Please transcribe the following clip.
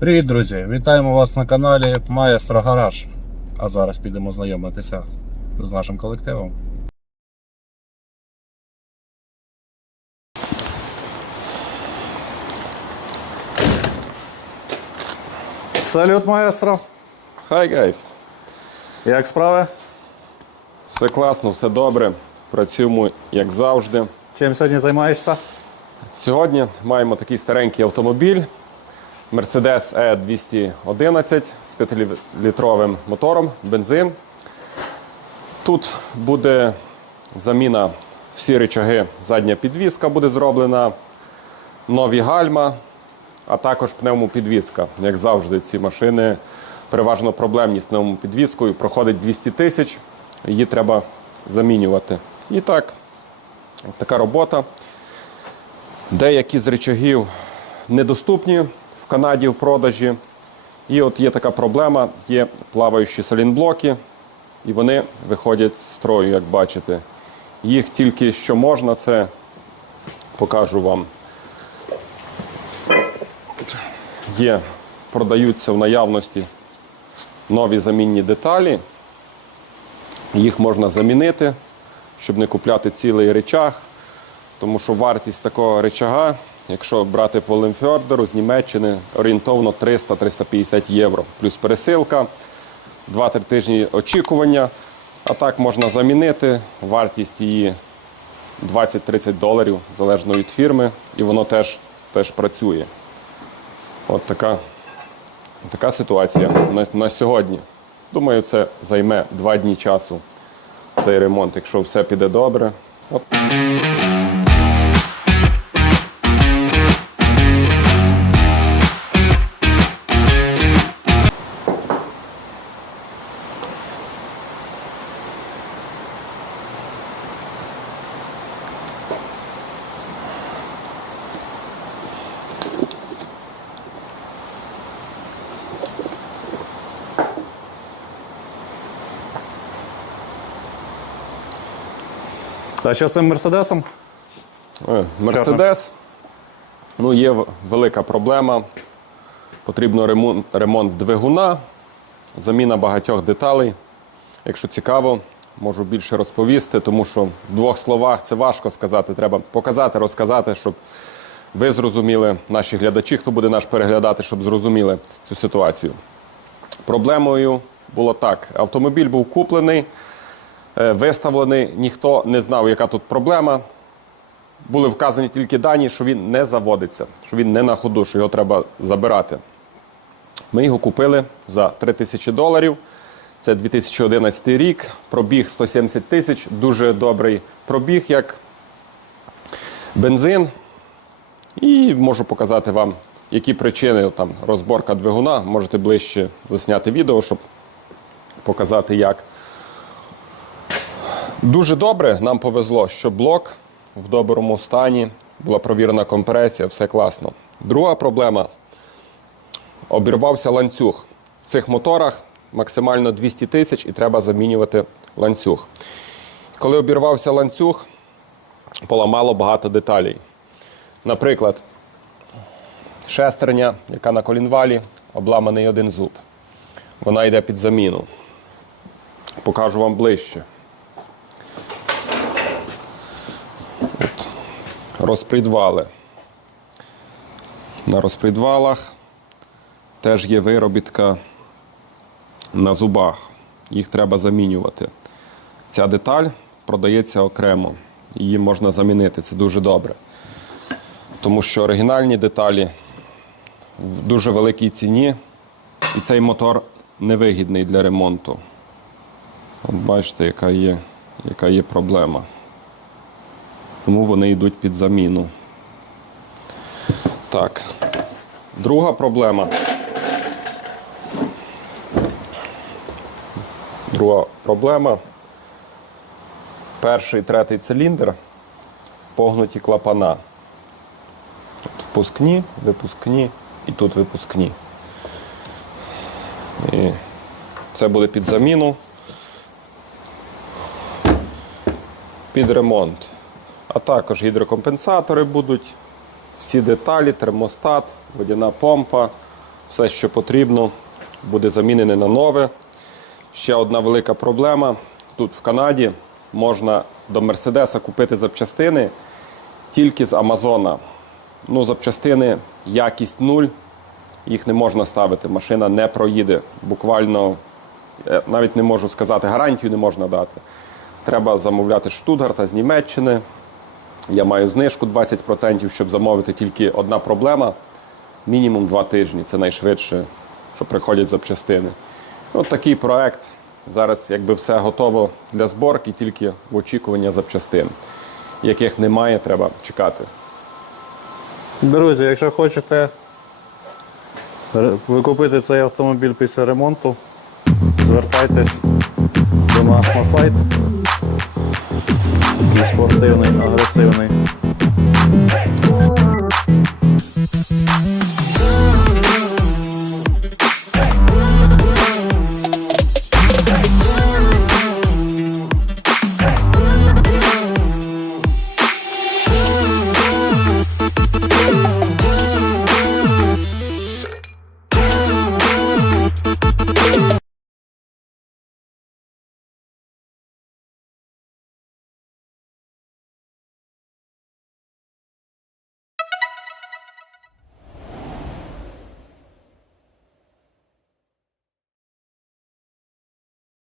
Привіт, друзі! Вітаємо вас на каналі Маестро Гараж. А зараз підемо знайомитися з нашим колективом. Салют, маестро! Hi guys! Як справи? Все класно, все добре. Працюємо як завжди. Чим сьогодні займаєшся? Сьогодні маємо такий старенький автомобіль Mercedes E211 з 5-літровим мотором, бензин. Тут буде заміна всі речаги, задня підвізка буде зроблена, нові гальма, а також пневмопідвізка. Як завжди, ці машини переважно проблемні з пневмопідвізкою. Проходить 200 тисяч, її треба замінювати. І так, така робота. Деякі з речагів недоступні Канаді в продажі. І от є така проблема: є плаваючі салінблоки, і вони виходять з строю, як бачите. Їх тільки що можна, це покажу вам. Є, продаються в наявності нові замінні деталі. Їх можна замінити, щоб не купляти цілий речаг. Тому що вартість такого речага, якщо брати по Лемфьордеру з Німеччини, орієнтовно 300-350 євро. Плюс пересилка, 2-3 тижні очікування. А так можна замінити. Вартість її 20-30 доларів, залежно від фірми, і воно теж, теж працює. От така, така ситуація на, на сьогодні. Думаю, це займе 2 дні часу цей ремонт, якщо все піде добре. От. Та що з цим мерседесом? Е, Мерседес. Ну, є велика проблема. Потрібно ремонт, ремонт двигуна, заміна багатьох деталей. Якщо цікаво, можу більше розповісти, тому що в двох словах це важко сказати. Треба показати, розказати, щоб ви зрозуміли, наші глядачі, хто буде наш переглядати, щоб зрозуміли цю ситуацію. Проблемою було так: автомобіль був куплений, виставлений, ніхто не знав, яка тут проблема були вказані тільки дані, що він не заводиться, що він не на ходу, що його треба забирати. Ми його купили за 3 тисячі доларів. Це 2011 рік, пробіг 170 тисяч, дуже добрий пробіг, як бензин. І можу показати вам, які причини там, розборка двигуна. Можете ближче засняти відео, щоб показати, як. Дуже добре нам повезло, що блок в доброму стані, була провірена компресія, все класно. Друга проблема обірвався ланцюг. В цих моторах максимально 200 тисяч і треба замінювати ланцюг. Коли обірвався ланцюг, поламало багато деталей. Наприклад, шестерня, яка на колінвалі, обламаний один зуб. Вона йде під заміну. Покажу вам ближче. Розпредвали. На розпредвалах теж є виробітка на зубах. Їх треба замінювати. Ця деталь продається окремо. Її можна замінити. Це дуже добре. Тому що оригінальні деталі в дуже великій ціні, і цей мотор невигідний для ремонту. От бачите, яка є, яка є проблема тому вони йдуть під заміну. Так. Друга проблема. Друга проблема. Перший третій циліндр погнуті клапана. От впускні, випускні і тут випускні. І це буде під заміну. Під ремонт. А також гідрокомпенсатори будуть, всі деталі, термостат, водяна помпа, все, що потрібно, буде замінене на нове. Ще одна велика проблема. Тут в Канаді можна до Мерседеса купити запчастини тільки з Амазона. Ну, запчастини якість нуль, їх не можна ставити, машина не проїде. Буквально, навіть не можу сказати, гарантію не можна дати. Треба замовляти з Штутгарта, з Німеччини. Я маю знижку 20%, щоб замовити тільки одна проблема. Мінімум два тижні. Це найшвидше, що приходять запчастини. От такий проект. Зараз якби все готово для зборки, тільки в очікування запчастин. Яких немає, треба чекати. Друзі, якщо хочете викупити цей автомобіль після ремонту, звертайтесь до нас на сайт такий спортивний, агресивний.